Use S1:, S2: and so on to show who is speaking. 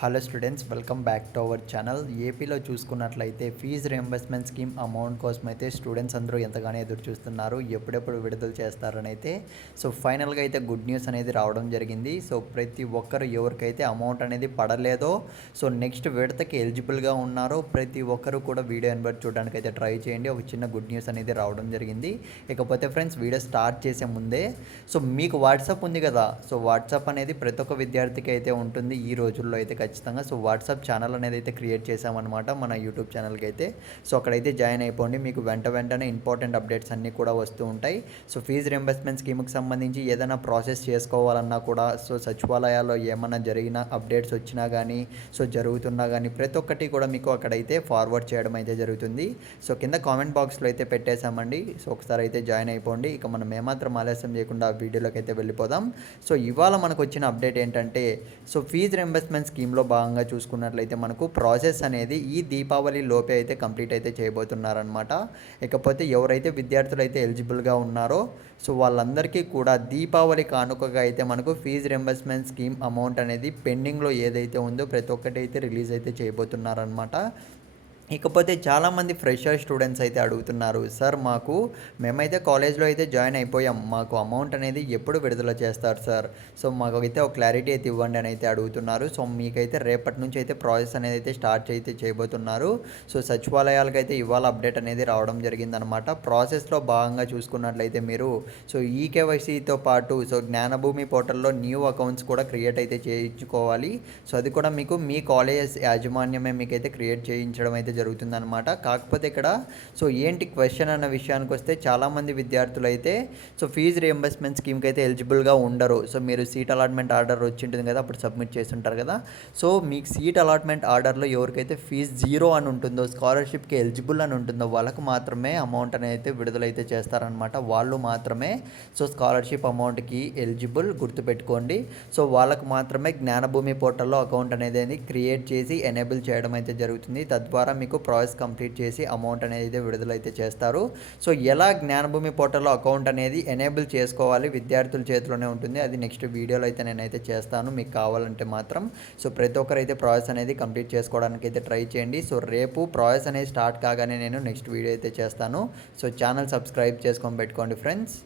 S1: Hello students welcome back to our channel ఏపీలో చూసుకున్నట్లయితే fee reimbursement scheme amount కోసం అయితే స్టూడెంట్స్ అందరూ ఎంతగానో ఎదురు చూస్తున్నారు ఎప్పుడెప్పుడు విడుదల చేస్తారని అయితే సో ఫైనల్గా అయితే గుడ్ న్యూస్ అనేది రావడం జరిగింది. సో ప్రతి ఒక్కరు ఎవరికైతే అమౌంట్ అనేది పడలేదో సో నెక్స్ట్ విడతకి ఎలిజిబుల్గా ఉన్నారో ప్రతి ఒక్కరు కూడా వీడియో ఎన్బర్ చూడడానికి అయితే ట్రై చేయండి. ఒక చిన్న గుడ్ న్యూస్ అనేది రావడం జరిగింది. ఇకపోతే ఫ్రెండ్స్ వీడియో స్టార్ట్ చేసే ముందే సో మీకు వాట్సాప్ ఉంది కదా? సో వాట్సాప్ అనేది ప్రతి ఒక్క విద్యార్థికి అయితే ఉంటుంది. ఈ రోజుల్లో అయితే ఖచ్చితంగా. సో వాట్సాప్ ఛానల్ అనేది అయితే క్రియేట్ చేసామన్నమాట మన యూట్యూబ్ ఛానల్కి అయితే. సో అక్కడైతే జాయిన్ అయిపోండి. మీకు వెంట వెంటనే ఇంపార్టెంట్ అప్డేట్స్ అన్నీ కూడా వస్తూ ఉంటాయి. సో ఫీజు రింబర్స్మెంట్ స్కీమ్కి సంబంధించి ఏదైనా ప్రాసెస్ చేసుకోవాలన్నా కూడా సో సచివాలయాల్లో ఏమైనా జరిగిన అప్డేట్స్ వచ్చినా కానీ సో జరుగుతున్నా కానీ ప్రతి ఒక్కటి కూడా మీకు అక్కడైతే ఫార్వర్డ్ చేయడం అయితే జరుగుతుంది. సో కింద కామెంట్ బాక్స్లో అయితే పెట్టేశామండి. సో ఒకసారి అయితే జాయిన్ అయిపోండి. ఇక మనం ఏమాత్రం ఆలస్యం చేయకుండా వీడియోలోకి అయితే వెళ్ళిపోదాం. సో ఇవాళ మనకు వచ్చిన అప్డేట్ ఏంటంటే సో ఫీజు రింబర్స్మెంట్ స్కీమ్లో భాగంగా చూసుకున్నట్లయితే మనకు ప్రాసెస్ అనేది ఈ దీపావళి లోపే అయితే కంప్లీట్ అయితే చేయబోతున్నారనమాట ఇకపోతే ఎవరైతే విద్యార్థులు అయితే ఎలిజిబుల్గా ఉన్నారో సో వాళ్ళందరికీ కూడా దీపావళి కానుకగా అయితే మనకు ఫీజు రింబర్స్మెంట్ స్కీమ్ అమౌంట్ అనేది పెండింగ్లో ఏదైతే ఉందో ప్రతి ఒక్కటి అయితే రిలీజ్ అయితే చేయబోతున్నారనమాట ఇకపోతే చాలామంది ఫ్రెషర్ స్టూడెంట్స్ అయితే అడుగుతున్నారు సార్ మాకు మేమైతే కాలేజ్లో అయితే జాయిన్ అయిపోయాం మాకు అమౌంట్ అనేది ఎప్పుడు విడుదల చేస్తారు సార్? సో మాకు అయితే ఒక క్లారిటీ అయితే ఇవ్వండి అని అయితే అడుగుతున్నారు. సో మీకైతే రేపటి నుంచి అయితే ప్రాసెస్ అనేది అయితే స్టార్ట్ అయితే చేయబోతున్నారు. సో సచివాలయాలకు అయితే ఇవాళ అప్డేట్ అనేది రావడం జరిగిందనమాట ప్రాసెస్లో భాగంగా చూసుకున్నట్లయితే మీరు సో ఈ కేవైసీతో పాటు సో జ్ఞానభూమి పోర్టల్లో న్యూ అకౌంట్స్ కూడా క్రియేట్ అయితే చేయించుకోవాలి. సో అది కూడా మీకు మీ కాలేజ్ యాజమాన్యమే మీకైతే క్రియేట్ చేయించడం అయితే జరుగుతుందనమాట కాకపోతే ఇక్కడ సో ఏంటి క్వశ్చన్ అన్న విషయానికి వస్తే చాలామంది విద్యార్థులు అయితే సో ఫీజు రియంబర్స్మెంట్ స్కీమ్కి అయితే ఎలిజిబుల్గా ఉండరు. సో మీరు సీట్ అలాట్మెంట్ ఆర్డర్ వచ్చి ఉంటుంది కదా అప్పుడు సబ్మిట్ చేసి ఉంటారు కదా. సో మీకు సీట్ అలాట్మెంట్ ఆర్డర్లో ఎవరికైతే ఫీజు జీరో అని ఉంటుందో స్కాలర్షిప్కి ఎలిజిబుల్ అని ఉంటుందో వాళ్ళకు మాత్రమే అమౌంట్ అనేది అయితే విడుదలైతే చేస్తారనమాట వాళ్ళు మాత్రమే సో స్కాలర్షిప్ అమౌంట్కి ఎలిజిబుల్ గుర్తుపెట్టుకోండి. సో వాళ్ళకు మాత్రమే జ్ఞానభూమి పోర్టల్లో అకౌంట్ అనేది క్రియేట్ చేసి ఎనేబుల్ చేయడం అయితే జరుగుతుంది. తద్వారా మీకు మీకు ప్రాసెస్ కంప్లీట్ చేసి అమౌంట్ అనేది అయితే విడుదలైతే చేస్తారు. సో ఎలా జ్ఞానభూమి పోర్టల్లో అకౌంట్ అనేది ఎనేబుల్ చేసుకోవాలి విద్యార్థుల చేతిలోనే ఉంటుంది. అది నెక్స్ట్ వీడియోలో అయితే నేనైతే చేస్తాను. మీకు కావాలంటే మాత్రం. సో ప్రతి ఒక్కరు అయితే ప్రాసెస్ అనేది కంప్లీట్ చేసుకోవడానికి అయితే ట్రై చేయండి. సో రేపు ప్రాసెస్ అనేది స్టార్ట్ కాగానే నేను నెక్స్ట్ వీడియో అయితే చేస్తాను. సో ఛానల్ సబ్స్క్రైబ్ చేసుకొని పెట్టుకోండి ఫ్రెండ్స్.